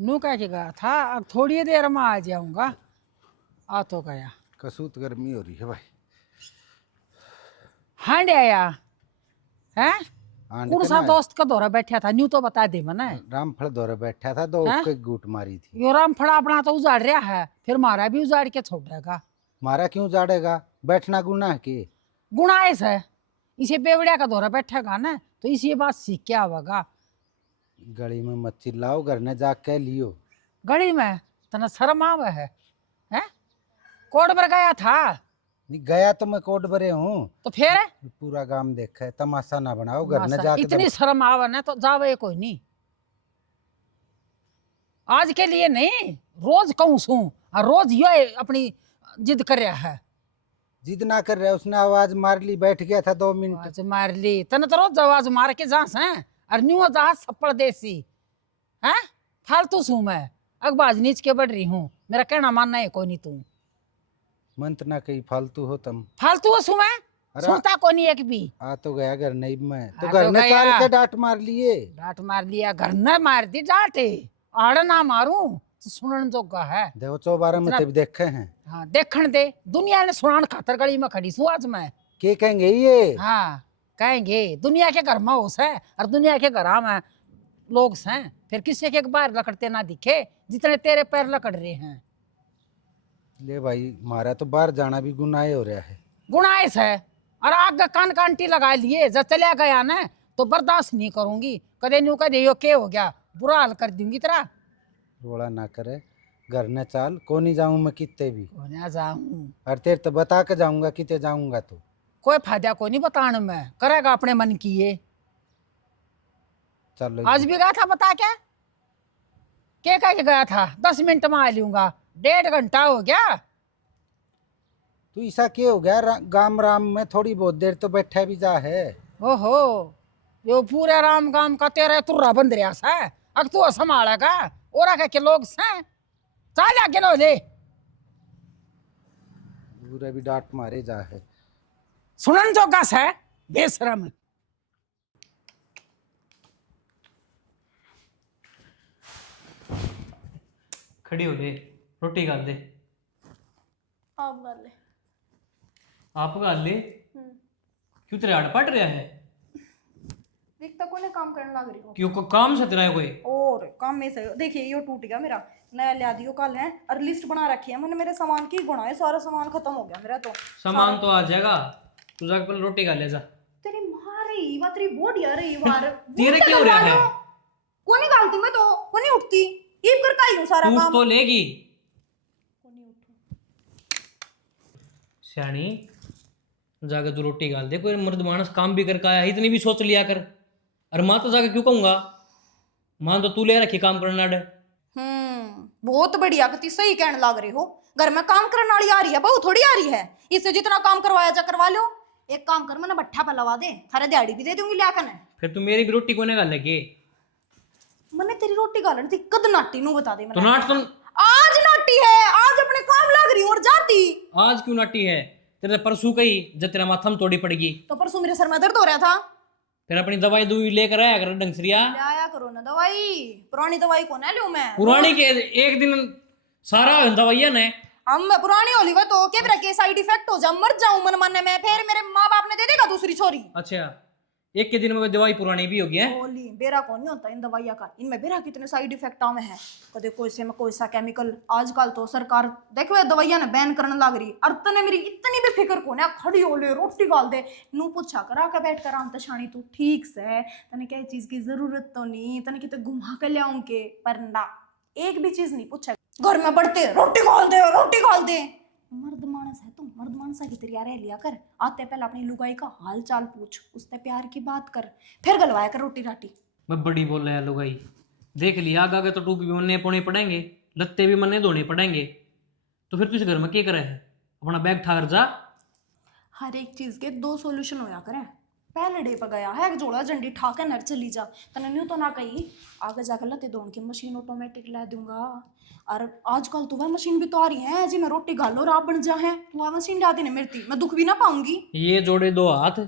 नू कह के गया था अब थोड़ी देर में आ जाऊंगा। आ तो गया। कसूत गर्मी हो रही है भाई। हाँ आया है। आंड कौन के सा ना दोस्त का दौरा बैठा था न्यू तो बता दे मने। रामफल दौरे बैठा था, दो हैं? के गुट मारी थी। यो राम फड़ा अपना तो उजाड़ रहा है, फिर मारा भी उजाड़ के छोड़ेगा। मारा क्यों जाड़ेगा, बैठना गुनाह के। गुणाइस है। इसे बेवड़िया का दौरा बैठेगा ना तो इसी बात सीख के आवेगा। गली में मत चिल्लाओ, घर ने जा कह लियो। गली में तना शर्म आवे है हैं? कोर्ट पर गया था नहीं गया तो मैं कोट भरे हूँ। तो फिर पूरा गांव देखा है, तमाशा ना बनाओ, घर ने मासा, जाके इतनी शर्म आवे ना तो जावे कोई नहीं। आज के लिए नहीं, रोज कहूँ सू और रोज ये अपनी जिद कर रहा है। जिद ना कर रहा, उसने आवाज मार ली, बैठ गया था 2 मिनट। आवाज मार ली तने तो रोज आवाज मार के जा है और न्यू जहाज सप्पड़ देसी है। फालतू सू मैं अखबाज नीच के बढ़ रही हूँ, मेरा कहना मानना है कोई नहीं। तू मंत ना कहीं फालतू हो तुम। फालतू सू मैं अरे सुनता कोई नहीं एक भी। आ तो गया घर नहीं में तो आ घर तो ने गया। चाल के डांट मार लिए। डांट मार लिया, घर ने मार दी डांटे। आड़ ना मारूं तो सुनन जोगा है। देखो 112 में इतना- तब देखे हैं। हाँ देखण दे, दुनिया ने सुनान खातर गली में खड़ी सू आज मैं। के कहेंगे ये। हाँ कहेंगे दुनिया के घर में होश है और दुनिया के घर में लोग हैं, फिर किसी के बाहर लकड़ते ना दिखे जितने तेरे पैर लकड़ रहे हैं। ले भाई, मारा तो बाहर जाना भी गुनाह हो रहा है। गुनाइस है और आग कान कांटी लगा लिए जब चला गया ना तो बर्दाश्त नहीं करूंगी। कदे न्यू कदे यो के हो गया, बुरा हाल कर दूंगी तेरा। रोड़ा ना करे, घर ने चाल को नहीं जाऊं मैं कितने भी। ना जाऊं और तेरे तो बता के जाऊंगा कितने जाऊंगा तो। कोई फायदा कोई नहीं बताने में, करेगा अपने मन की ये। चलो आज भी गया था बता क्या कह के गया था 10 मिनट में आ लूंगा, 1.5 घंटा हो गया। तू ऐसा क्या हो गया, गाम राम में थोड़ी बहुत देर तो बैठा भी जा है। ओहो यो पूरे राम गाम का तेरा तुर्रा बंद रहा सा। अब तू संभालेगा और के लोग से चाल आगे नो ले। पूरे भी डांट मारे जा है। सुनन जोगा से बेशरम। खड़ी हो ले, रोटी खा दे। आप कर ले। आप खा ले। क्यों तेरे आड़ पट रहा है? दिखता कोने काम करने लग रही हो। क्यों काम से तेरा है कोई? और काम में से देखिए यो टूट गया मेरा, नया लिया दियो कल है और लिस्ट बना रखी है मैंने, मेरे सामान की गुणा है, सारा सामान खत्म हो गया मेरा तो। सामान तो आ जाएगा, तू जाके पहले रोटी खा ले जा। तेरी माँ रही वा, तेरी बढ़िया रही वार। तेरे क्यों हो रहा है? कोनी गालती मैं तो, कोनी उठती ये कर का यूं सारा उठ काम। तो लेगी कोनी उठू। सियानी, जाके तू रोटी खा दे। कोई मर्द मानस काम भी करके आया, इतनी भी सोच लिया कर। अरे माँ तो जाके क्यों कहूंगा, मां तो तू ले रखी काम करना डे। बहुत बढ़िया कती सही कहने लग रही हो। घर में काम करने वाली आ रही है, बहू थोड़ी आ रही है। इससे जितना काम करवाया जा करवा लो। एक काम कर, मैंने भट्ठा पर लगा दे, थारे दिहाड़ी भी दे दूंगी लिया कर। फिर तू मेरी भी रोटी कोने खा लेगी? मैंने तेरी रोटी गालन थी कद नाटी नू बता दे तो नाट तो आज नाटी है, आज अपने काम लग रही हूं और जाती। आज क्यों नाटी है? तेरे तो परसों कही जब तेरा माथा में तोड़ी पड़ेगी। तो परसों मेरे सर में दर्द हो रहा था। फिर अपनी दवाई दुई लेकर आया कर ढंग से रिया। ले आया करो ना दवाई, पुरानी दवाई को ना लूं मैं। पुरानी के एक दिन सारा दवाइयां ने। हम मैं पुरानी होली वा तो के के साइड इफेक्ट हो जा, मर जाऊं मन मन में, फिर मेरे माँ बाप ने दे देगा दूसरी छोरी। अच्छा, एक के दिन में दवाई पुरानी भी होगी है। होली बेरा कौन नहीं होता इन दवाइयां का, इनमें बेरा कितने साइड इफेक्ट आवे हैं। कदे कोई से में कोई सा केमिकल, आजकल तो सरकार देखो दवाइयां ने बैन करने लग रही। और तने मेरी इतनी भी फिक्र को ना, खड़ी हो ले रोटी गाल दे नू पूछा करा के बैठ कर आम तछानी तू ठीक से, तने क्या चीज की जरूरत तो नहीं, तने किते घुमा के ले आऊं के, पर ना एक भी चीज नहीं पूछा। घर में बढ़ते रोटी गाल दे रोटी गाल दे। मर्द मानस है तुम, मर्द मानस की तैयार रह लिया कर। आते पहले अपनी लुगाई का हाल चाल पूछ, उससे प्यार की बात कर, फिर गलवाया कर रोटी राटी। मैं बड़ी बोल रहा है लुगाई, देख लिया आगे आगे तो टूपी भी मनने पौने पड़ेंगे, लत्ते भी मनने धोने पड़ेंगे। तो फिर तू इस घर में क्या करे है? अपना बैग ठाकर जा। हर एक चीज के 2 सॉल्यूशन होया करे। पहले डे पर गया है एक जोड़ा झंडी ठा के नर चली जा, तने न्यू तो ना कही आगे जाकर लते धोने की मशीन ऑटोमेटिक ला दूंगा। और आजकल तो वह मशीन भी तो आ रही है जी, मैं रोटी गालो और आप बन जा है, वह मशीन डालती नहीं मिलती, मैं दुख भी ना पाऊंगी। ये जोड़े 2 हाथ,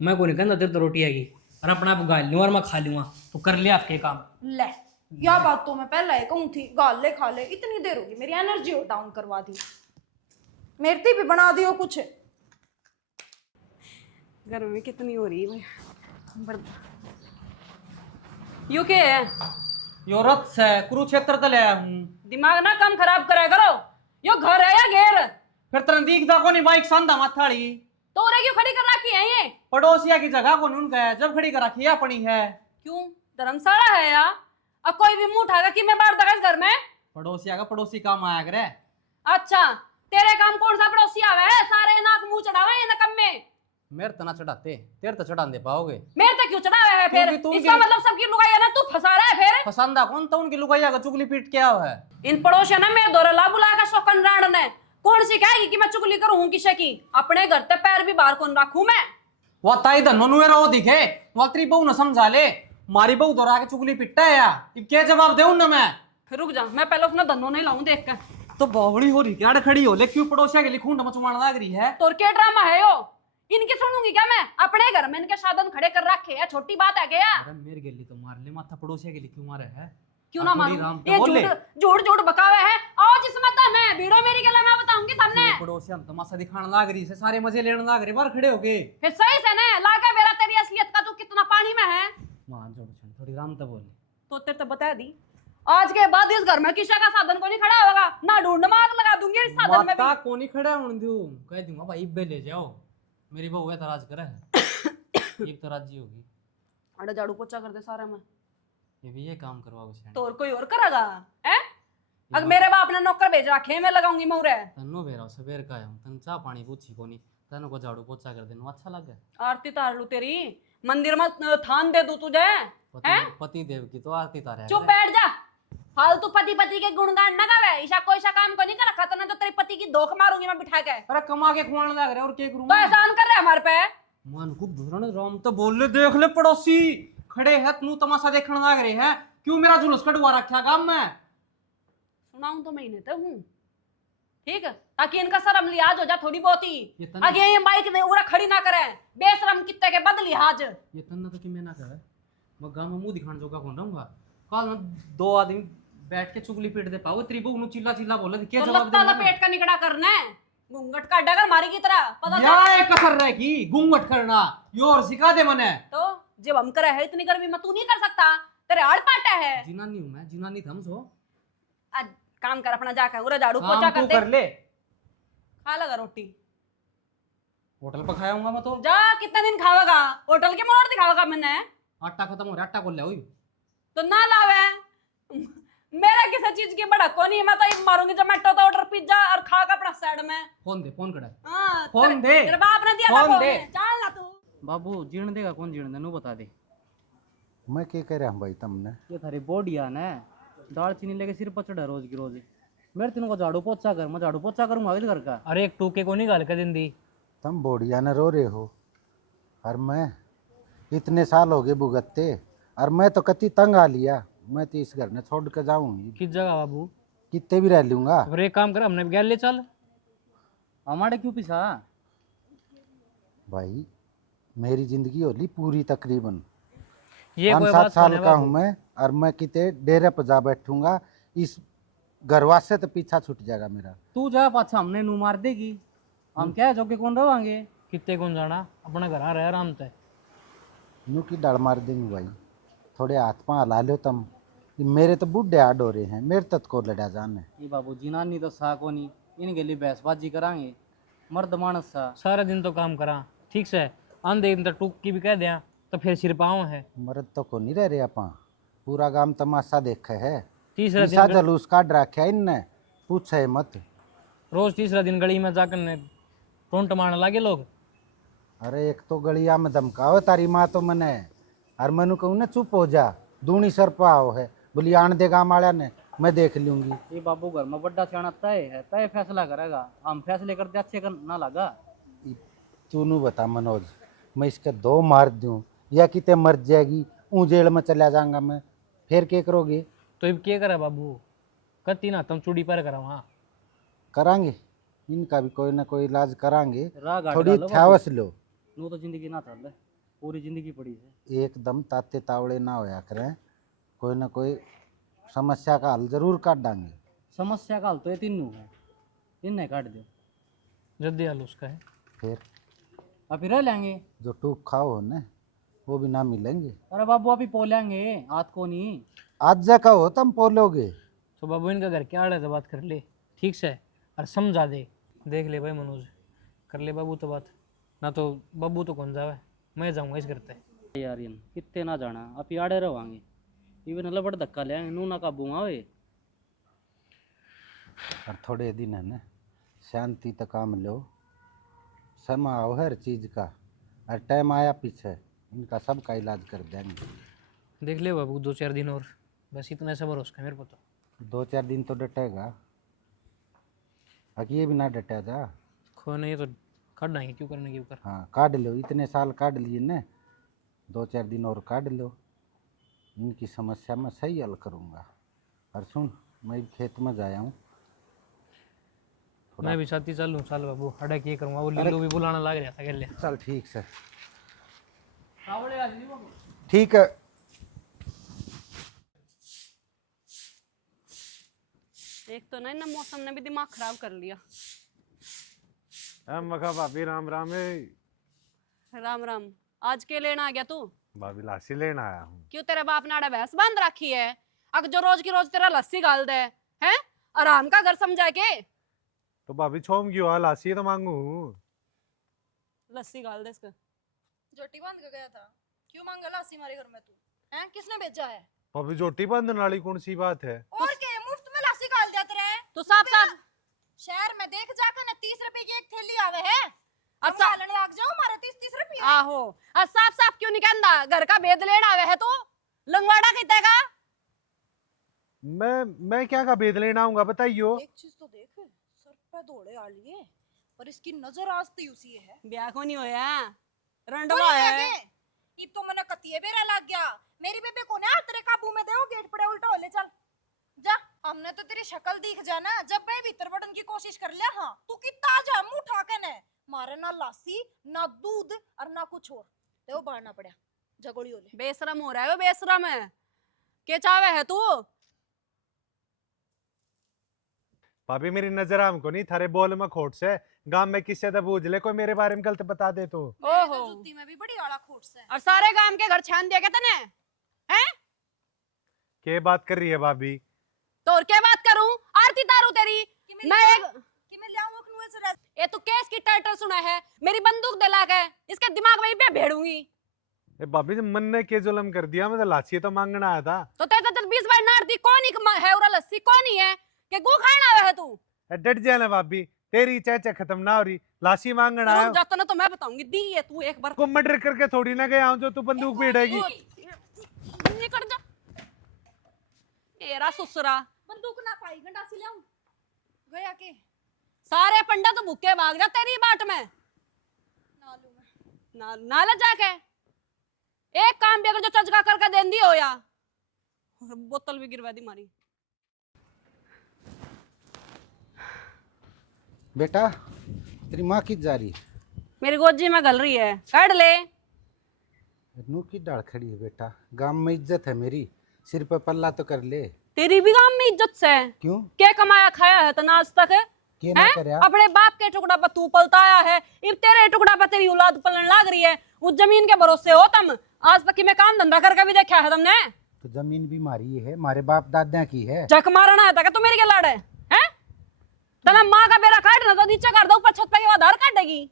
मैं को नहीं कहता तेरे तो रोटी आएगी और अपना आप गा लूँ और मैं खा लूँगा। तो कर लिया आपके काम। ले या बात तो मैं पहले ही कहूँ थी, गाले खा ले, इतनी देर होगी मेरी एनर्जी डाउन करवा दी, मेरे ते भी बना दियो कुछ। गर्मी कितनी हो रही है यू के है? यो रथ से कुरुक्षेत्र तले आया हूँ। दिमाग ना कम खराब करे करो, यो घर है या घेर? फिर तरह दिखता को नहीं बाइक सांधा माथाड़ी तो रे क्यों खड़ी कर रखी है ये? पड़ोसिया की जगह को उनका है, जब खड़ी कर रखी है अपनी है। क्यों धर्मशाला है या? अब कोई भी मुंह उठाएगा कि मैं बाहर दगा इस घर में? पड़ोसिया का पड़ोसी काम आया करे। अच्छा तेरे काम कौन सा पड़ोसी आवे है? सारे नाक मुंह चढ़ावे ये नकम में। मेरे तना चढ़ाते तेरे तो चढ़ा दे पाओगे। मेरे तक क्यों चढ़ावे है फिर? क्योंकि तुम इसका भी- मतलब सबकी लुगाई है ना, तू फंसा रहा है फिर? पसंदा कौन तो उनकी लुगाइया का चुगली पीट क्या है। इन पड़ोसियों ने मेरे दौरे ला बुलाया का शौकन राण ने, कौन सी कहेगी कि मैं चुगली करूं किसे की? अपने घर ते पैर भी बाहर कौन रखूं मैं? वो ताई धनो नुए रो दिखे वो तेरी बहू न समझा ले, मारी बहू दोरा के चुगली पिटता है या अब क्या जवाब देऊं ना मैं? रुक जा, मैं पहले अपना धनो नहीं लाऊं देख कर। तो बावड़ी हो रही क्या खड़ी हो ले, क्यों पड़ोसिया के लिखूं मचुमाना लाग रही है। तो क्या ड्रामा है यो? इनकी सुनूंगी क्या मैं? अपने घर में इनके साधन खड़े कर रखे है, छोटी बात है क्या? अरे मेरे गेली तो मार ले माथा, पड़ोसिया के लिए क्यों मारे है? क्यों ना आप थोड़ी मारूं? राम पे ये बोल ले। झूठ झूठ बकावे है। आओ जिस मत मैं भीड़ो मेरी गला मैं बताऊंगी सामने। पड़ोसिया हम तमाशा दिखाने लाग रही से, सारे मजे लेने लाग रहे, बाहर खड़े हो गए। फिर सही से ना लागा मेरा तेरी असलियत का तू कितना पानी में है। मान जोड़ थोड़ी राम तो बोल। तो तेरे तो बता दी, आज के बाद इस घर में किसी का साधन को नहीं खड़ा होगा ना, ढूंढ मार लगा दूंगी इस साधन में भी। माता को नहीं खड़ा होने दूं, कह दूंगा भाई इब्बे ले जाओ, मेरी बहू है तराज करे है। एक तराजी होगी। अरे झाड़ू पोछा कर दे सारे में, ये भी ये काम करवाओ शायद। तो और कोई और करेगा हैं? अगर मेरे बाप ने नौकर भेज रखे मैं लगाऊंगी मोहरे। तन्नो बेरा सवेर का है, तन चाह पानी पूछी कोनी, तन को झाड़ू पोछा कर देना अच्छा लगे। आरती तार लू तेरी, मंदिर में थान दे दूं तुझे। पति देव की तो आरती तारे। चुप बैठ जा, फालतू पति पति के गुणगान न गावे। ईशा कोई सा काम को नहीं कर रखा तो ना तो तेरे पति की धोख मारूंगी मैं बिठा के। अरे कमा के खुआने लग रहे और के करूं तो एहसान कर रहे हमारे पे। मन को भूरण राम तो बोल ले, देख ले पड़ोसी खड़े है तू तमाशा देखने लग रहे हैं, क्यों मेरा जुलूस कटवा रखा काम में? सुनाऊं तो महीने तक हूँ, ठीक है, ताकि इनका शर्म लिहाज हो जा थोड़ी बहुत ही। ये तन्ना आगे ये बाइक ने उरा खड़ी ना करे, बेशरम कितने के बद लिहाज। ये तन्ना तो कि मैं ना करे, मैं गांव में मुंह दिखाने जोगा कौन रहूंगा? कल में दो आदमी बैठ के चुगली पीट दे पाओ, तेरी बहू चिल्ला चिल्ला बोले क्या तो जवाब लत्ता देना? लपेट का निकड़ा करना है, घूंघट का डगर मारी की तरह पता या चल। एक कसर रहेगी घूंघट करना, यो और सिखा दे मने। तो जब हम करे है इतनी गर्मी में तू नहीं कर सकता, तेरे हाड़ पाटा है। जिनानी हूं मैं, जिनानी थम सो। आज काम कर अपना जाकर, उरा झाड़ू काम पोछा तू कर दे, कर ले, खा लगा रोटी। होटल पर खाऊंगा मैं तो। जा कितने दिन खावेगा, होटल के मोड़ दिखावेगा मैंने। आटा खत्म हो रहा, आटा खोल ले हुई। तो ना लावे, मेरा किसी चीज की बड़ा को नहीं, मैं तो ये मारूंगी जोमेटो तो ऑर्डर पिज्जा और खा के अपना साइड में। फोन दे, फोन कड़ा। हाँ, फोन दे। तेरे बाप ने दिया था फोन फोन, दे। चल ना तू। बाबू जीण देगा कौन जीण दे, नु बता दे। मैं क्या कह रहा हूँ भाई तुमने? ये थारी बोडिया ने दाल चीनी लेके सिर पर चढ़ा रोज की रोज। मेरे तीनों को झाड़ू पोछा कर, मैं झाड़ू पोछा करूंगा इस घर का। अरे एक टूके को नहीं गाल के दिन दी। तुम बोढ़िया न रो रहे हो, और मैं इतने साल हो गए भुगतते, और मैं तो कति तंग आ लिया। मैं तो इस घर ने छोड़ के जाऊँ, किस जगह बाबू? कितने भी रह लूंगा। फिर एक काम कर, हमने गैल ले चल। हमारे क्यों पिसा? भाई मेरी जिंदगी होली पूरी तकरीबन ये 5-7 साल का हूँ मैं, और मैं कितने डेरे पर जा बैठूंगा, इस घरवा से तो पीछा छूट जाएगा मेरा। तू जा पाछा हमने नू मार देगी, हम क्या है जो के कौन रहोगे? कितने कौन जाना, अपना घर रह आराम से। नू की डाल मार देंगे भाई, थोड़े हाथ पाँव हला लो तुम। ये मेरे तो बुढ़े आड हो रहे हैं, मेरे तक को लड़ा जाने। ये बाबू जिनानी तो सा को नहीं, इनके लिए बहसबाजी करांगे। मर्द मानस सा सारा दिन तो काम करा ठीक से, आंधे दिन तो टूक की भी कह दिया तो फिर सिर पाँव है। मर्द तो को नहीं रह रहे अपा, पूरा गांव तमाशा देखे है। तीसरा ईसा दिन जलूस काट रखे इनने, पूछे मत। रोज तीसरा दिन गली में जाकर टोंट मारने लगे लोग। अरे एक तो गलिया में धमकाओ तारी माँ तो मने, और मनु कहूँ ना चुप हो जा, दूनी सर पाओ है, बोली आन दे गाँव वाला ने, मैं देख लूंगी। ये बाबू घर में बड़ा सियाना तय है, तय फैसला करेगा, हम फैसले करते अच्छे कर ना लगा। तू नू बता मनोज, मैं इसके 2 मार दूं या किते मर जाएगी, ऊँ जेल में चला जाऊंगा मैं, फिर क्या करोगे? तो अब क्या करे बाबू, कती ना तुम चूड़ी पर करा वहाँ करांगे इनका भी कोई ना कोई इलाज करांगे, राह थोड़ी थ्यावस लो। नू तो जिंदगी ना चल पूरी जिंदगी पड़ी है। एकदम ताते तावड़े ना होया करें, कोई ना कोई समस्या का हल जरूर काट देंगे। समस्या का हल तो ये तीनों है, इन्हें काट दो जल्दी हाल उसका है। फिर अभी रह लेंगे। जो टूक खाओ हो ना वो भी ना मिलेंगे। अरे बाबू अभी पोलेंगे आज को नहीं। आज जा कहो तुम पोलोगे। तो बाबू इनका घर क्या आड़े तो बात कर ले ठीक से और समझा दे। देख ले भाई मनोज, कर ले बाबू तो बात, ना तो बाबू तो कौन जावे, मैं जाऊंगा इस घर पे। यार इन कितने ना जाना अभी आड़े रहोगे, इवन लबड़ धक्का ले नू ना काबू आवे। और थोड़े दिन है ना शांति तक काम लो, समय आओ हर चीज का, और टाइम आया पीछे इनका सब का इलाज कर देंगे। देख ले बाबू 2-4 दिन और, बस इतना सा भरोसा है मेरे को तो। 2-4 दिन तो डटेगा, ये भी ना डटा जा। खो नहीं तो काट देंगे, क्यों करने के ऊपर। हाँ काट लो, इतने साल काट लिए ना, 2-4 दिन और काट लो, इनकी समस्या मैं सही हल करूँगा। और सुन मैं भी खेत में जाया हूँ। मैं भी साथी चलूँ चल बाबू, अड़ा ये करूँगा। वो लीलो भी बुलाना लग रहा था, कह ले। चल ठीक से, ठीक है। एक तो ना इन मौसम ने भी दिमाग खराब कर लिया। मखा भाभी राम राम है। राम राम। आज के लेना आ गया तू? भाभी लासी लेने आया हूँ। क्यों तेरे बाप ने आड़ा भैंस बांध रखी है? अगर जो रोज की रोज तेरा लस्सी गाल दे हैं, आराम का घर समझा के। तो भाभी छोम क्यों आ, लासी तो मांगू। लस्सी गाल दे इसका। जोटी बांध के गया था, क्यों मांगा लासी हमारे घर में तू? हैं, किसने भेजा है? भाभी जोटी बांधने वाली कौन सी बात है। और के मुफ्त में लासी गाल देते रहे। तू साफ साफ शहर में देख जाकर ना 30 रुपए की एक थैली आवे है। अच्छा अब लग जाओ हमारे 30 रुपए। आहो, और साफ साफ क्यों नहीं कहंदा? घर का भेद लेना आवे है तू लंगवाड़ा कहतेगा। मैं क्या का भेद लेना आऊंगा बताइयो। एक चीज तो देख, सर पे दौड़े आ लिए पर इसकी नजर आज तक उसी है। ब्याह को नहीं होया, रंडवा है। ये तो मने कतिये बेरा लग गया। मेरी बेबे को ना तेरे काबू में देओ, गेट पड़े उल्टा हो ले चल जा। हमने तो तेरी शक्ल दिख जाना जब मैं भीतर बढ़न की कोशिश कर लिया। हाँ तू कितना जा मुंह उठा के ने मारे, ना लासी ना दूध और ना कुछ और देओ, बाहरना पड़ा झगोड़ी हो ले। बेशरम हो रहा है वो, बेशरम है। के चावे है तू? भाभी मेरी नजर हमको नहीं, थारे बोल में खोट से गांव में किससे तो बूझ ले, कोई मेरे बारे में गलत बता दे तो। ओहो, जुत्ती में भी बड़ी आला खोट से। और सारे गांव के घर छान दिया कहते ने हैं? क्या बात कर रही है भाभी। तो और क्या बात करूं? आरती तारू तेरी। मैं एक कि मैं लाऊं अखनुए से रह। ये तो केस की टाइटल सुना है, मेरी बंदूक दिला के इसके दिमाग में भी भेड़ूंगी। ए भाभी जब मन ने के जुलम कर दिया, मैं तो लासी तो मांगना आया था। तो तेरे 20 बार नारती कौन ही है उरा लस्सी कौन ही है के गु खाना आवे है तू? ए डट जा ना भाभी, तेरी चर्चा खत्म ना हो रही, लासी मांगना आया। रुक जाता ना तो मैं बताऊंगी। दी है तू एक बार को मर्डर करके थोड़ी ना गया हूं जो तू बंदूक भिड़ेगी। निकल जा एरा ससुरा। बंदूक ना पाई गंडासी लाऊं गया के सारे पंडा तो भूखे भाग जा तेरी बाट में। ना लूं मैं। ना नाला जाके एक काम भी अगर जो चजका करके देन दी हो या बोतल भी गिरवा दी मारी। बेटा तेरी माँ किस जा रही है? मेरी गोजी में गल रही है, काट ले। नू की डाल खड़ी है बेटा, गांव में इज्जत है मेरी, सिर पे पल्ला तो कर ले। तेरी भी गांव में इज्जत से क्यों क्या कमाया खाया है तना आज तक? के ना करया? अपने बाप के टुकड़ा पर तू पलता आया है, इब तेरे टुकड़ा पर तेरी औलाद पलने लाग रही है। उस जमीन के भरोसे हो तुम। आज तक की मैं काम धंधा करके भी देखा है तुमने। तो जमीन भी मारी है, मारे बाप दादा की है। जक मारना है तू मेरे के लाड़ है हैं? तना माँ का बेरा काट ना तो नीचे कर दो, ऊपर छत पे आधार काटेगी।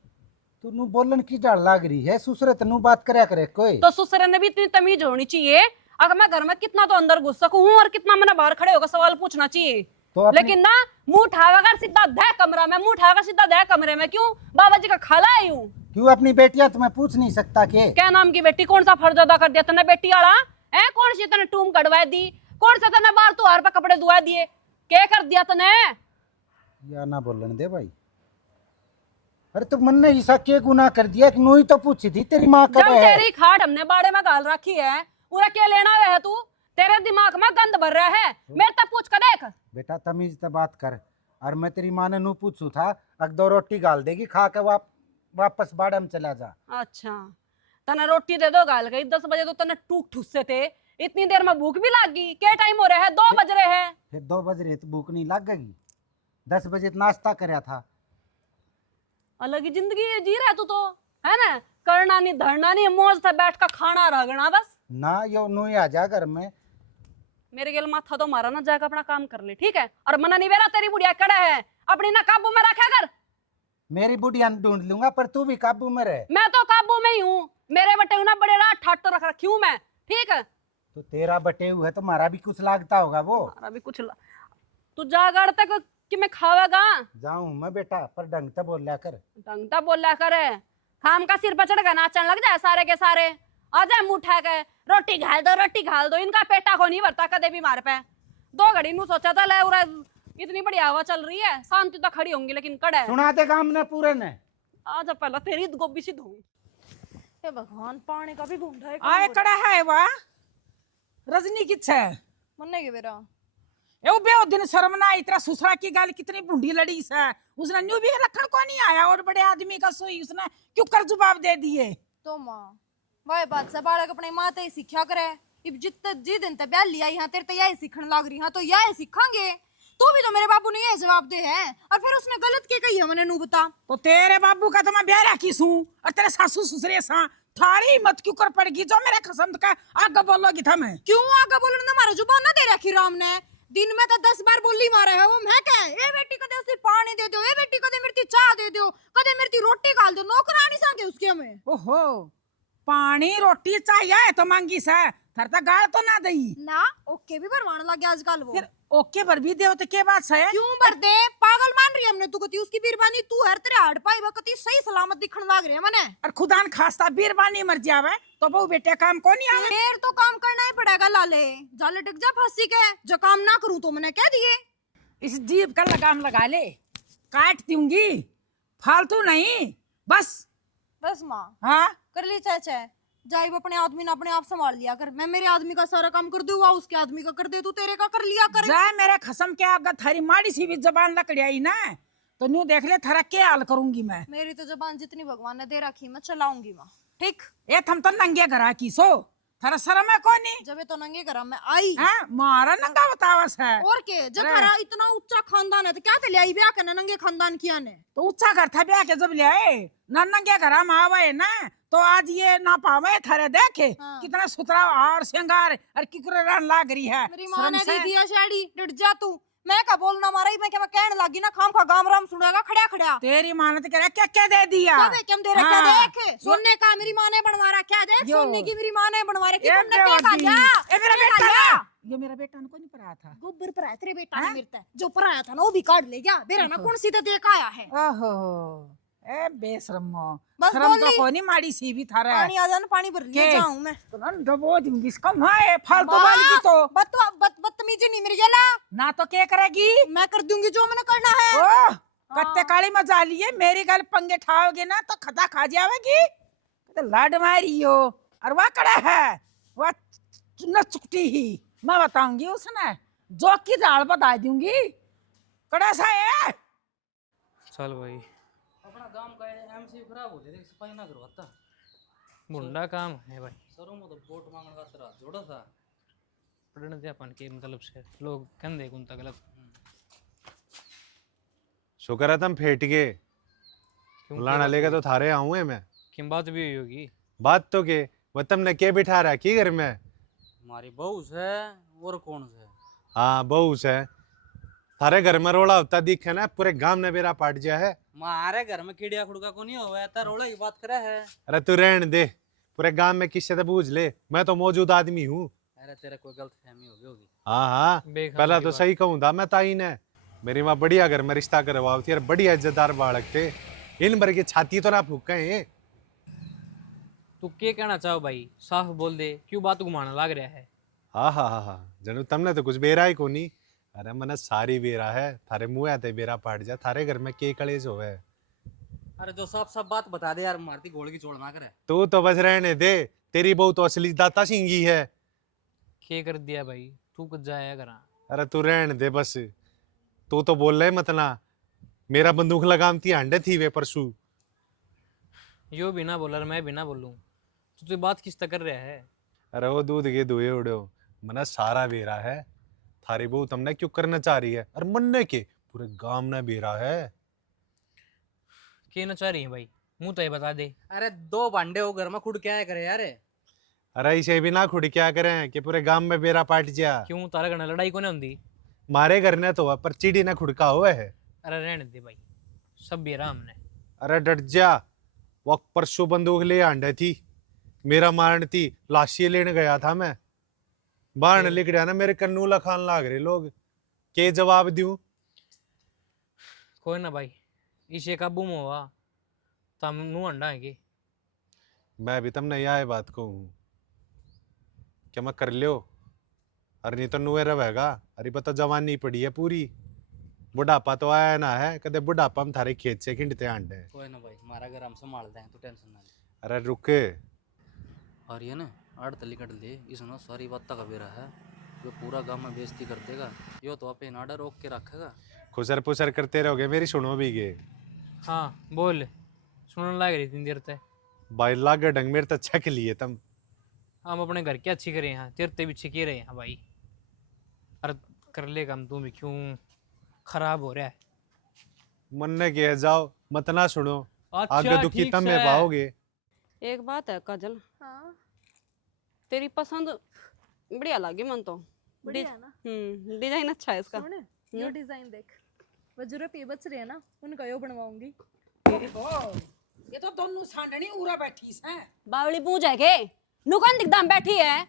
तू नू बोलन की डाल लाग रही है, ससुरे तनु बात करया करे कोई। तो ससुर ने भी इतनी तमीज होनी चाहिए, अगर मैं घर में कितना तो अंदर घुस सकूं और कितना मैंने बाहर खड़े होकर सवाल पूछना चाहिए। तो लेकिन ना मुंह उठाकर सीधा दे कमरा में, मुंह उठाकर सीधा दे कमरे में। क्यों? बाबा जी का खाला है यूं। क्यों अपनी बेटियां तुम्हें पूछ नहीं सकता के? क्या नाम की बेटी? कौन सा फर्ज अदा कर दिया तने बेटी वाला है? कौन सी तने टूम कटवा दी? कौन सा तने बाहर तुहार पे कपड़े धुआ दिए? क्या कर दिया तने? या ना बोलन दे भाई। अरे तो मन ने ऐसा के गुनाह कर दिया कि नू ही तो पूछी थी तेरी माँ कब जब है? तेरी खाट हमने बाड़े में गाल रखी है, पूरा क्या लेना है तू? तेरे दिमाग में गंद भर रहा है, मेरे तक पूछ कर देख। बेटा तमीज से बात कर। और मैं तेरी माँ ने नू पूछू था, अग 2 रोटी गाल देगी, खा के वापस बाड़े में चला जा। अच्छा तने रोटी दे दो गाल गई 10 बजे तो तने टूक ठुस्से थे, इतनी देर में भूख भी लग गई। क्या टाइम हो रहा है? 2 बज रहे हैं। फिर 2 बज रहे तो भूख नहीं लग गई? 10 बजे तो नाश्ता करया था। अलग ही जिंदगी जी रहा तू तो, है ना? करना नहीं धरना नहीं, मौज से बैठ कर खाना रगना बस। ना यो नु आ जा घर में। मेरे गेल माथा तो मारा ना, जाकर अपना काम कर ले, ठीक है? और मना नहीं बेरा, तेरी बुढ़िया कड़ा है, अपनी ना काबू में रखा कर। मेरी बुढ़िया ढूंढ लूंगा पर तू भी काबू में रहे। मैं तो काबू में ही हूँ, मेरे बटे ना बड़े रात ठाट तो रख रखी हूँ मैं, ठीक है? तो तेरा बटे हुआ है तो हमारा भी कुछ लागता होगा वो। हमारा भी कुछ तू जागड़ तक कि मैं खावेगा। जाऊं मैं बेटा, पर ढंग से बोल लिया कर। ढंगता बोला करे, खाम का सिर पर चढ़ कर नाचन लग जाए सारे के सारे। आ जाए मुंह उठा के, रोटी घाल दो रोटी घाल दो। इनका पेटा को नहीं भरता कदे भी मार पे। 2 घड़ी नू सोचा था ले उरा, इतनी बड़ी हवा चल रही है, शांति तो खड़ी होंगी लेकिन कड़ा है। सुना दे काम ने पूरे ने। आज पहला तेरी गोभी सी धोऊं। हे भगवान, पानी का भी घूमता है। आए कड़ा है वाह रजनी किछ है मन्ने के बेरा ए बे ओ दिन शर्म ना इतना सुसरा की गाल कितनी बूढ़ी लड़ी से उसने न्यू भी लखन को नहीं आया और बड़े आदमी का सोई उसने क्यों कर जवाब दे दिए। तो माँ वाह बात से बालक अपने माँ ते सीखा करे। इब जित जी दिन ते ब्याह लिया यहाँ तेरे ते यही सीखने लग रही। हाँ तो यही सीखांगे। तू भी तो मेरे बाबू ने ये जवाब दे है और फिर उसने गलत के कही है मैंने नू बता। तो तेरे बाबू का तो मैं ब्याह रखी सूं और तेरे सासू ससुरे सा थारी मत क्यों कर पड़गी जो मेरे कसम का आगे बोलोगी था मैं। क्यों आगे बोलने ने मारा जुबान ना दे रखी राम ने। दिन में तो 10 बार बोली मारा है वो। मैं क्या ए बेटी कदे उसे पानी दे दो, ए बेटी कदे मेरी चाय दे दो, कदे मेरी रोटी गाल दो। नौकरानी सांगे उसके हमें। ओहो पानी रोटी चाहिए तो मांगी सा थर तक गाल तो ना दई ना ओके भी भरवाने लगे आजकल वो। फिर ओके भर भी दे तो के बात है। क्यों भर दे? पागल मान रही है हमने तू कती उसकी बीरबानी। तू हर तेरे हाड़ पाई वकती सही सलामत दिखने लग रहे हैं मने। और खुदान खास्ता बीरबानी मर जावे तो बहु बेटे काम को नहीं आवे। फिर तो काम करना ही पड़ेगा लाले। जाले टिक जा फांसी के। जो काम ना करूं तो मैंने कह दिए। इस जीभ का लगाम लगा ले काट दूंगी फालतू नहीं बस। बस माँ हाँ कर ली चाचा। जाई वो अपने आदमी ने अपने आप संभाल लिया कर। मैं मेरे आदमी का सारा काम कर दूंगा, उसके आदमी का कर दे, तू तेरे का कर लिया कर। जाए मेरे खसम के आगे थारी माड़ी सी भी जबान लकड़ी आई ना तो न्यू देख ले थारा क्या हाल करूंगी मैं। मेरी तो जबान जितनी भगवान ने दे रखी मैं चलाऊंगी माँ, ठीक? ए थम तो नंगे घरा की सो थारा शर्म है कोनी। जब ये तो नंगे करा मैं आई। हाँ मारा नंगा बतावस है और के जब अरे। थारा इतना ऊंचा खानदान है तो क्या ते लाई ब्याह करना नंगे खानदान किया ने। तो ऊंचा घर था ब्याह के जब ले आए ना नंगे घरा में आवे ना तो आज ये ना पावे थारे देखे हाँ। कितना सुथरा और श्रृंगार और किकरे रन लाग रही है। मेरी माँ शर्म ने से। दी दिया शाड़ी डट जा तू। मैं का बोलना मारा ही मैं क्या कहने लगी ना खाम खा गाम राम सुनेगा खड़ा खड़ा। तेरी माँ ने तो कह रहा क्या क्या दे दिया। सब है, क्या दे रखा हाँ। देख सोने का मेरी माँ ने बनवा रखा देख। यो। सोने की मेरी माँ ने बनवा रखी। ए तुमने क्या बेवदी। खाया? ए मेरा क्या बेटा खाया? ना। ये मेरा बेटा को नहीं पढ़ाया था। गोबर पर आया तेरे बेटा ने हाँ? मिलता है जो पर आया था ना वो भी काट ले गया। बेरा ना कौन सी तो देख आया है। ओहो ए बेशरमो बस शर्म बोल तो ली। कोनी माड़ी सी भी थारा पानी आ जाना पानी भर लिया के? जाऊं मैं। तो ना डबो दूंगी इसका माए फालतू वाली की तो बदतमीजी नहीं मेरी गला। ना तो क्या करेगी। मैं कर दूंगी जो मैंने करना है। ओ कत्ते काली मजा लिए मेरी गल पंगे ठाओगे ना तो खता खा जावेगी। तो लाड मारी हो और वह कड़ा है वह न चुकती ही मैं बताऊंगी उसने जो की दाल बता दूंगी कड़ा सा है। चल भाई अपना काम का एमसी खराब हो जाए, सफाई ना करवाता। मुंडा काम है भाई। सरों में तो वोट मांगने का तरह जोड़ा था। पढ़ने दे अपन के मतलब से लोग कहते कौन ता गलत। शुक्र है तुम फेट गए। क्यों बुलाना लेगा तो थारे आऊँ है मैं। किन बात भी हुई होगी। बात तो के वो तुमने के बिठा रखी घर में। हमारी बहू से और कौन से? हाँ बहू से थारे घर में रोड़ा होता दिखे ना पूरे गांव ने बेरा पाट जा है। हमारे घर में कीड़िया खुड़का को नहीं हुआ है रोड़ा की बात करे है। अरे तू रहने दे पूरे गांव में किससे तो पूछ ले मैं तो मौजूद आदमी हूँ। अरे तेरा कोई गलत फहमी होगी। हाँ हाँ बेखार पहला की तो बात। सही कहूँ था मैं ताई ने मेरी माँ बढ़िया घर में रिश्ता करवाओ थी और बढ़िया इज्जतदार बालक थे। इन भर की छाती तो ना फूक हैं। तू क्या कहना चाहो भाई साफ बोल दे क्यों बात घुमाना लाग रहा है। हाँ हाँ हाँ हाँ जनू तुमने तो कुछ बेरा ही को नहीं। अरे मैंने सारी बेरा है थारे मुँह आते बेरा पाट जा थारे घर में के कलेज होवे। अरे जो साफ साफ बात बता दे यार, मारती घोड़ की चोड़ ना करे। तू तो बस रहने दे तेरी बहू तो असली दाता सिंगी है। क्या कर दिया भाई तू कुछ जाया करा। अरे तू रहने दे बस। तू तो बोल रहे मत ना मेरा बंदूक लगामती अंडे थी वे परसू। यो भी ना बोला और मैं भी ना बोलूं तो तू बात किस तक कर रहा है। अरे वो दूध के दुए उड़ो, मना सारा बेरा है। थारी बहू तुमने क्यों करना चाह रही है? और मन्ने के पूरे गांव ने बेरा है। के न चाह रही है भाई, मुंह तो ये बता दे। अरे 2 भांडे हो घर में खुद क्या है करे यार। अरे इसे भी ना खुद क्या करें कि पूरे गांव में बेरा पाट जा। क्यों तारा घना लड़ाई को नहीं होती? मारे घर ने तो हुआ, पर चिड़ी ने खुड़का हुआ है। अरे रहने दे भाई, सब बेरा हमने। अरे डट जा, वो परसों बंदूक ले आंडे थी, मेरा मारन थी, लाशी लेने गया था मैं। बाहर लिख रहा ना, मेरे कन्नू लखान लाग रहे लोग, के जवाब दूं? कोई ना भाई, इसे काबू में हुआ तम नू अंडा है के। मैं भी तुमने यह बात कहूँ क्या मैं कर लियो, अरे नहीं तो नुए रहेगा। अरे पता जवानी पड़ी है पूरी, बुढ़ापा तो आया ना है, कदे बुढ़ापा में थारे खेत से खिंडते आंडे। कोई ना भाई, हमारा घर हम संभाल दें, तो टेंशन ना ले। अरे रुक, और ये ना आड़ तली कट ले, इसनो सारी बात का बेरा है, जो पूरा गांव में बेइज्जती कर देगा, यो तो आपे नाडा रोक के रखेगा। खुसर पुसर करते रहोगे, मेरी सुनो भी गे। हाँ बोल, सुनने लग रही इतनी देर तक। भाई लागे ढंग मेरे तो अच्छा के लिए तुम। हम अपने घर क्या अच्छी करे यहाँ, तेरते भी छिके रहे हैं भाई। अरे कर ले काम, तू भी क्यों खराब हो रहा है? मन ने कह जाओ मत ना सुनो, आगे दुखी ठीक तुम में से। पाओगे। एक बात है काजल, हाँ तेरी पसंद बढ़िया लगी मन तो। बढ़िया ना। डिजाइन अच्छा है इसका। सुन ये डिजाइन देख, वो जो पे बच रहे हैं ना उनका यो बनवाऊंगी। ये तो दोनों सांडनी उरा बैठी है। बावली पूछ है के नुकन दिखदाम बैठी है,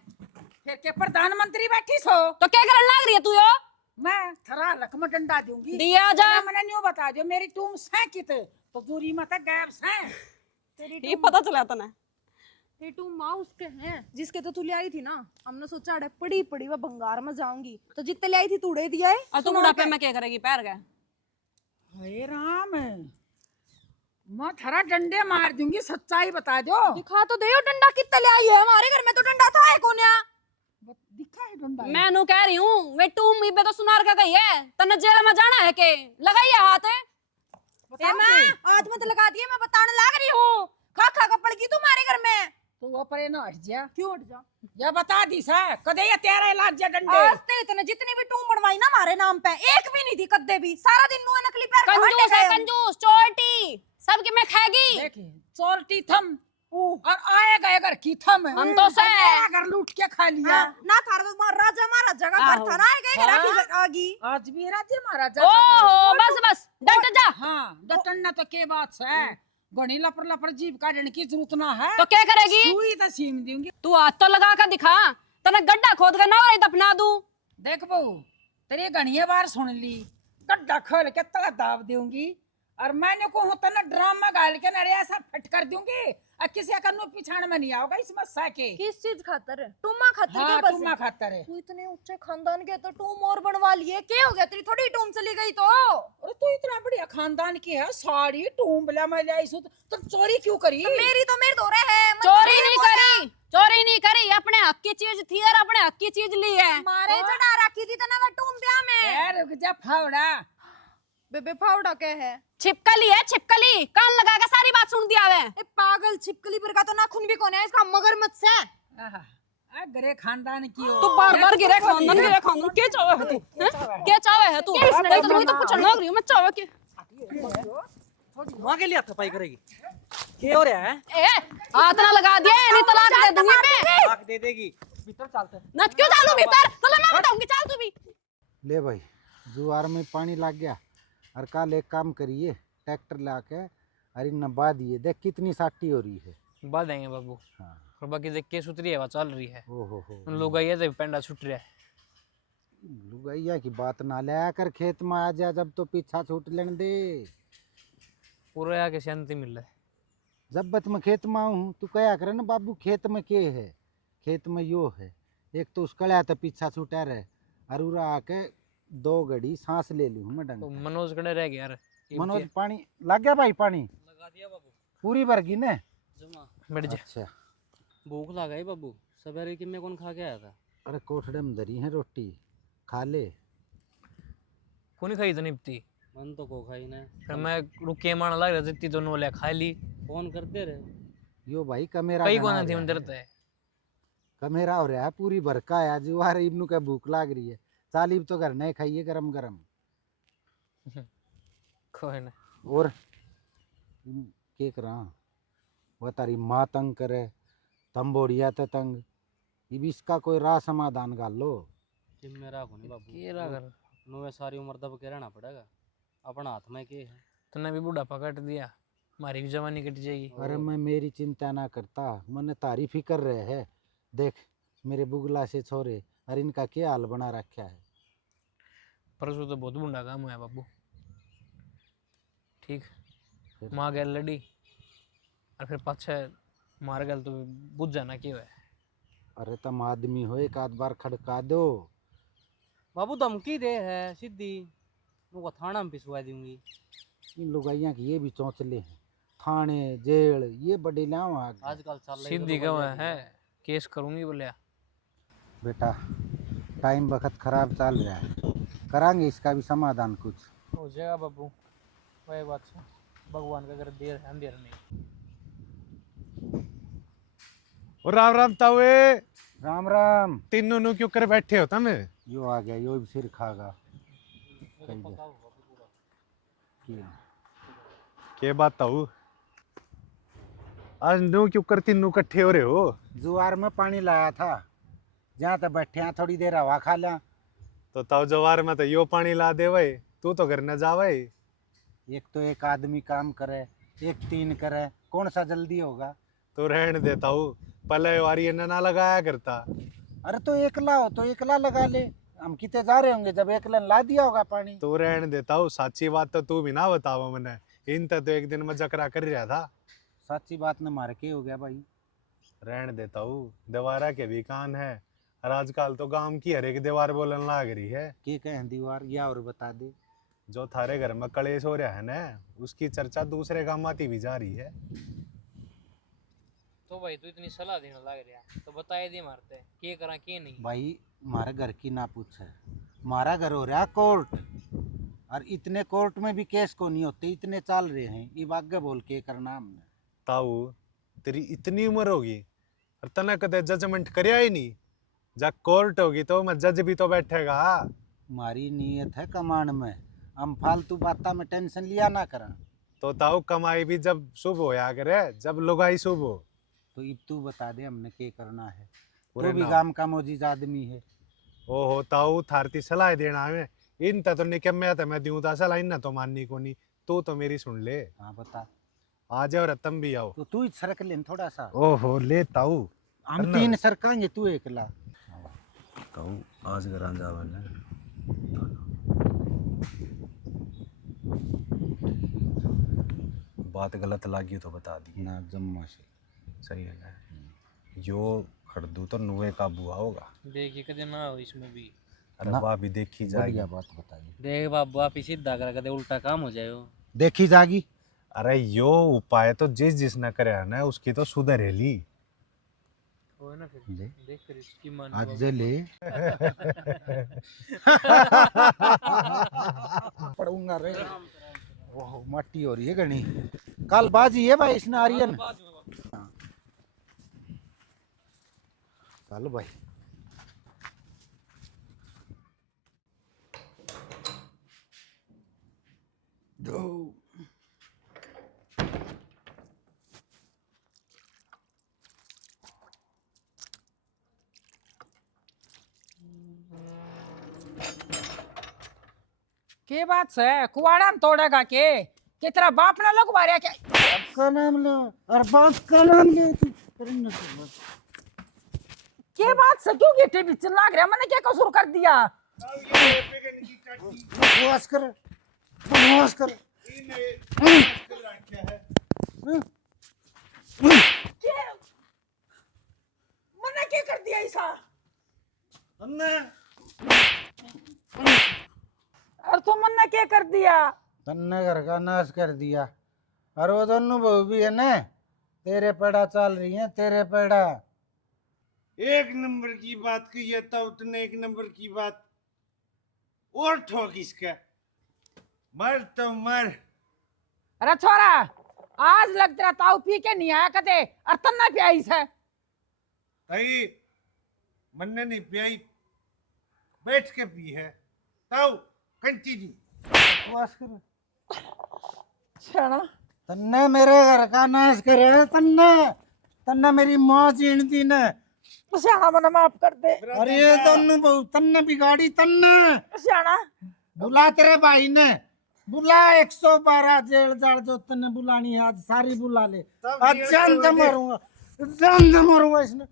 फिर के प्रधानमंत्री बैठी सो तो क्या करने लग रही है तू यो? मैं थरा लकम डंडा दूंगी। दिया जा। मैंने न्यू बता दो, मेरी टूम से कित तो दूरी मत गैप से। तेरी ये पता चला था ना। ये टू माँ उसके हैं जिसके तो तू ले आई थी ना, हमने सोचा अड़े पड़ी पड़ी वह भंगार में जाऊंगी, तो जितने ले आई थी तूड़े दिया है। और तू बुढ़ापे में क्या करेगी पैर गए? हे राम, मैं थरा डंडे मार दूंगी, सच्चाई बता दो। दिखा तो दे डंडा कितने ले आई है, हमारे घर में तो डंडा था है कौन या? दिखा है डंडा? मैं नु कह रही हूँ वे टू मी पे तो सुनार का गई है, तने जेल में जाना है के लगाई है हाथ? ए माँ आज मत लगा दिए, मैं बताने लग रही हूँ। खा खा का पड़ गई तुम्हारे घर में। तो वो परे ना हट जा। क्यों हट जा? या बता दी सा कदे ये तेरा इलाज जा डंडे। आज ते इतने जितनी भी टूम बनवाई ना हमारे नाम पे, एक भी नहीं थी कद्दे भी, सारा दिन नुआ नकली पैर कंजूस है, कंजूस चोटी सबके में खाएगी। देखे चोरटी थम और आएगा अगर की थम हम तो से अगर लूट के खा लिया। ना थारा तो राजा महाराजा का घर था ना, आएगा राखी आगी। आज भी राज्य महाराजा। ओहो बस बस डट जा। हाँ डटना तो के बात है, गणी लपर लपर जीभ काटने की जरूरत ना है। तो क्या करेगी? सुई तो सीम दूंगी। तू हाथ तो लगा कर दिखा, तने गड्ढा खोद कर ना वही दफना दूं। देख बहू, तेरी गणिये बार सुन ली, गड्ढा खोल के तला दाब दूंगी, और मैंने को हूं तना ड्रामा गाल के नरे ऐसा फट कर दूंगी, और किसी का नु पिछाड़ में नहीं आओगा इस मस्सा के। किस चीज खातर? टूमा खातर हाँ, के बस? टूमा खातर है। तू इतने ऊंचे खानदान के तो टूम और बनवा लिए, क्या हो गया? तेरी थोड़ी टूम चली गई तो। अरे तू इतना बढ़िया खानदान की है, साड़ी टूंबला में ले आई सो, तो चोरी क्यों करी? तो मेरी दो रहे है। चोरी नहीं करी, चोरी नहीं करी, अपने हक की चीज थी और अपने हक की चीज ली है। मारे चढ़ा रखी थी तना टूम ब्याह में। रुक जा फावड़ा। बेबे फावड़ा क्या है? छिपकली है छिपकली, कान लगा के सारी बात सुन दिया वे। ए पागल, छिपकली पर का तो नाखून भी कौन है, इसका मगरमच्छ है। गरे खानदान की हो। तू बार बार गिरे खानदान के चावे है तू? के चावे है तू? मैं तो पूछने लग रही हूं, मैं चावे के वहां के लिए सफाई करेगी, क्या हो रहा है? ए हाथ ना लगा दिया, नहीं तलाक दे दूंगी मैं। तलाक दे देगी, भीतर चलते। न क्यों चालू भीतर, तो मैं बताऊंगी, चल तू भी। ले भाई, जुआर में पानी लग गया, और कल एक काम करिए, ट्रैक्टर लाके अरे नबा दिए, देख कितनी साटी हो रही है। बात देंगे बाबू। हाँ। और बाकी देख के सुतरी है, चल रही है। ओहो उन लोग आई है तो पेंडा छूट रहा है। लुगाइया की बात ना ले कर खेत में आ जा, जब तो पीछा छूट लेने दे। पूरे आके शांति मिल रहा है। जब बत मैं खेत में आऊँ तू कया करे ना बाबू, खेत में के है, खेत में यो है, एक तो उसका तो पीछा छूटा रहे, और उरा आके 2 घड़ी सांस ले लूँ मैं तो डंग। मनोज कड़े रह गया यार। मनोज पानी लग गया भाई? पानी लगा दिया बाबू, पूरी भर गई ने? जमा। बैठ जा। अच्छा, भूख लगा है बाबू, सवेरे की मैं कौन खा के आया था? अरे कोठड़े में धरी है रोटी, खा ले। कौन खाई तो निपटी, मन तो को खाई ना, फिर मैं रुके मान लग रहा जितनी दोनों ले खा ली। फोन करते रहे। यो भाई कमेरा कई गना कौन थी गया मंदिर है। ते कमेरा हो रहा है पूरी भरका है जुआर इब्नू का भूख लाग रही है चालीब तो घर नहीं खाइए गरम गरम कोई ना और के करा वो तारी माँ तंग करे तम बोड़िया तो तंग इब इसका कोई राह समाधान कर लो मेरा को नहीं बाबू केरा कर नुए सारी उम्र दब के रहना पड़ेगा अपना हाथ में के है तूने भी बुढ़ापा कट दिया हमारी भी जवानी कट जाएगी अरे मैं मेरी चिंता ना करता मैंने तारी फिक्र रहे है देख मेरे बुगला से छोरे और इनका क्या हाल बना रखा है परसों तो बहुत बुंडा काम हुआ बाबू ठीक माँ गैल लड़ी और फिर पाछे मार गल तो बुझ जाना क्यों है अरे तुम आदमी हो एक आध बार खड़का दो बाबू धमकी दे है सीधी उनको थाना में पिसवा दूंगी इन लुगाइयाँ की ये भी चौंचले हैं थाने जेल ये बड़े लाओ आजकल चल रही सीधी तो कहा है केस करूंगी बोलिया बेटा टाइम वक्त खराब चल रहा है करांगे इसका भी समाधान कुछ हो जाएगा बाबू वही बात से भगवान का अगर देर है अंधेर नहीं और राम राम तावे राम राम तीनों नु क्यों कर बैठे हो तुम यो आ गया यो भी सिर खागा कही दे। की? के बात ताऊ आज नु क्यों कर तीनों इकट्ठे हो रहे हो जुआर में पानी लाया था जहाँ तक बैठे हैं थोड़ी देर हवा खा लिया तो ताऊ जवार में तो यो पानी ला दे भाई तू तो घर न जावे एक तो एक आदमी काम करे एक तीन करे कौन सा जल्दी होगा तो रहने देता हूँ पहले वारी ना लगाया करता अरे तो एकला हो तो एकला लगा ले हम कितने जा रहे होंगे जब एकला ला दिया होगा पानी तो रहने देता हूँ साची बात तो तू भी ना बताओ मैंने इन तो एक दिन में जकरा कर रहा था सच्ची बात न मार के हो गया भाई रहने देता हूँ दीवारा के भी कान है और आजकल तो गांव की हर एक दीवार बोलने लाग रही है के कहें दीवार या और बता दे जो थारे घर में कलेश हो रहा है ना उसकी चर्चा दूसरे गांव आती भी जा रही है तो भाई तू इतनी सलाह देने लग रहा तो बताए दे मारते के करा के नहीं भाई हमारे घर की ना पूछ है हमारा घर हो रहा है कोर्ट और इतने कोर्ट में भी केस को नहीं होते इतने चल रहे हैं ये आगे बोल के करना हमने ताऊ तेरी इतनी उम्र होगी और तने कदे जजमेंट करया ही नहीं जब कोर्ट होगी तो मैं जज भी तो बैठेगा हमारी नीयत है कमांड में हम फालतू बातों में टेंशन लिया ना करा तो ताऊ कमाई भी जब शुभ होया करे जब लुगाई शुभ हो तो अब तू बता दे हमने क्या करना है पूरे तो भी नाम। गांव का मोजीज आदमी है ओहो ताऊ थारती सलाह देना है इन तो निकम्या तो मैं दूं ता सलाह इन तो माननी को नहीं तू तो मेरी सुन ले हाँ बता आ जाओ रतम भी आओ तो तू ही सरक ले न थोड़ा सा ओहो ले ताऊ हम करना तीन सरकाएंगे तू एकला ताऊ आज घर आ जावे ना बात गलत लगी तो बता दी ना जम्मा से सही है ना यो खड़दू तो नुए काबू होगा देखिए कदे ना हो इसमें भी अरे ना। वाह भी देखी जाएगी बढ़िया बात बताइए देख बाबू आप इसी सीधा कर उल्टा काम हो जाए देखी जागी अरे यो उपाय तो जिसने करे है ना उसकी तो सुधर ली हो ना फिर ले देख फिर इसकी मान आज जे ले पढ़ूंगा रे ओह मट्टी हो रही है घनी कल बाजी है भाई इसने आर्यन चल भाई दो के बात से कुआड़ा में तोड़ेगा के तेरा बाप ना लगवा रहा क्या का नाम लो और बाप का नाम ले तू करना तो के बात से क्यों गिट्टी बीच लाग रहा मैंने क्या कसूर कर दिया बकवास कर बकवास कर मैंने क्या कर दिया ऐसा और तुम मैंने क्या कर दिया तन्ने घर का नाश कर दिया और वो दोनों बहू भी है ना तेरे पेड़ा चल रही है तेरे पेड़ा एक नंबर की बात कही है तो उतने एक नंबर की बात और ठोक इसका मर तो मर अरे छोरा आज लग तेरा ताऊ पी के नहीं आया कदे और तन्ना पे आई से भाई मन्ने नहीं पियाई, बैठ के पी है। तब कंटिन्यू। बकवास कर। सियाना तन्ने मेरे घर का नाश करे, तन्ने मेरी माँ चीनती ने। सियाना मना माफ कर दे। अरे ये तन्ने बिगाड़ी, तन्ने सियाना बुला तेरे भाई ने, बुला 112 जेल जाड़ जो तन्ने बुलानी है आज सारी बुला ले। आज जान से मारूंगा इसने।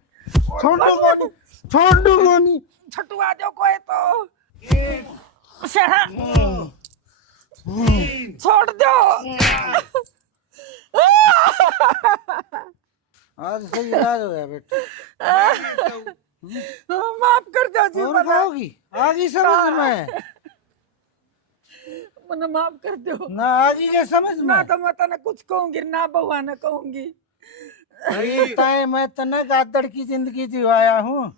छोड़ दूंगा नहीं। छटुआ दो कोई तो। सियाना छोड़ दो। आज सही इलाज हो गया बेटा। माफ कर दो जी। और कहोगी आगे समझ में मना माफ कर दो ना, आगे के समझ में ना। तो मैं तने कुछ कहूंगी ना, बहुआ ना कहूंगी। ताए मैं तने गादड़ की जिंदगी जिवाया हूँ,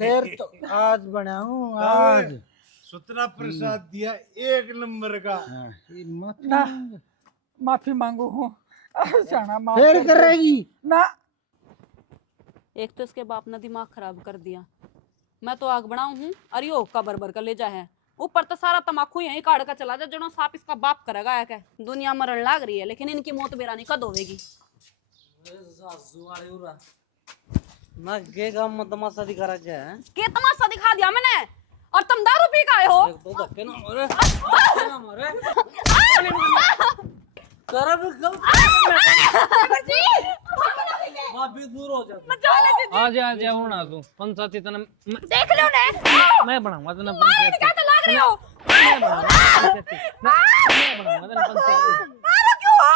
शेर तो आज बना हूँ आज। सुतरा प्रसाद दिया 1 नंबर का। हाँ, ये मत ना माफी मांगू हूँ। सियाना माफ फिर कर दो। करेगी ना एक तो इसके बाप ने दिमाग खराब कर दिया। मैं तो आग बनाऊ हूँ और यो का बरबर कर ले जा है। ऊपर तो सारा तमाकू यहीं काट का चला जा, जनो साप इसका बाप करेगा है क्या। दुनिया मरण लाग रही है लेकिन इनकी मौत बेरानी कद होवेगी। ना के काम में तमाशा दिखा रहा क्या है? के तमाशा दिखा दिया मैंने, और तुम दारू पी के आए हो। एक दो धक्के ना मारे, धक्के ना मारे। कर भी गलती। भाभी दूर हो जा। आ जा हूं ना तू पंचायती तना देख लो ने मैं बनाऊंगा तना पंचायती। क्या तो लाग रही हो। मैं बनाऊंगा तना पंचायती। मारो क्यों हो?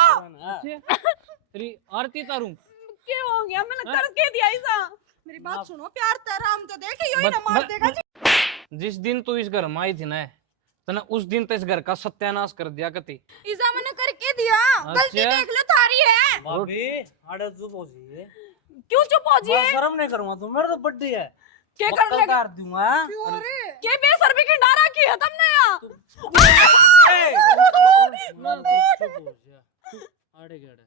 तेरी आरती तारूं क्या हो गया? मैंने करके दिया ऐसा। मेरी बात सुनो, प्यार तेरा हम तो देखे यो ही ना मार देगा जी। जिस दिन तू इस घर में आई थी ना तना उस दिन तो इस घर का सत्यानाश कर दिया कति। ईसा मैंने करके दिया। गलती अच्छा। देख लो थारी है। भाभी आड़े चुप हो जी। क्यों चुप हो जी? मैं शर्म नहीं करूंगा, तू मेरे तो बर्थडे है। क्या कर लेगा? कर दूंगा। के बेसर्मी की डारा की है तुमने यहाँ। आड़े गड़े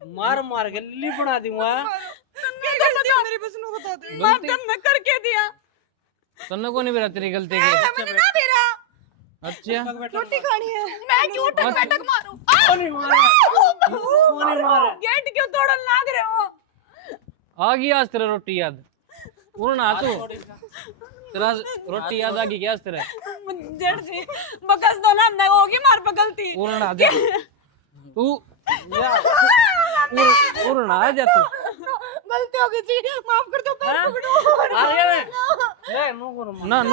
मार मार के लिली बना दूंगा। मेरी बस नु बता दे। मार दे, मैं करके दिया। तन्ने को नहीं बेरा तेरी गलती की। मैंने ना मेरा अच्छा रोटी खानी है। मैं क्यों टक बैठक मारूं? कौन मारे? गेट क्यों तोड़न लाग रहे हो? आ गई आज तेरा रोटी याद। उन्होंने आ तू तेरा रोटी याद आ गई क्या आज तेरा? जेठ जी बकस दो ना, नहीं होगी मार पे गलती। उन्होंने आ जा तू उन्होंने आ जा तू। गलती हो गई जी, माफ कर दो। पैर पकड़ो। आ गया ए नो करो ना नु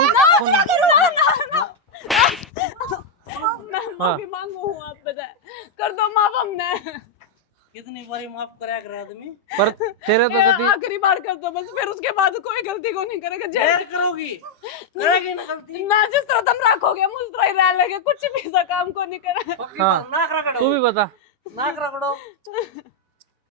मैं माफी मांगू हूँ आप बता कर दो माफ हमने। कितनी बारी माफ कराया कर आदमी? पर तेरे तो कति आखिरी बार कर दो बस, फिर उसके बाद कोई गलती को नहीं करेगा। देर करोगी करेगी ना गलती। ना जिस तरह तुम रखोगे मुझ तरह ही रह लेगे, कुछ भी सा काम को नहीं करेगा। पक्की हाँ। बात, नाक रगड़ो। तू भी बता। नाक रगड़ो।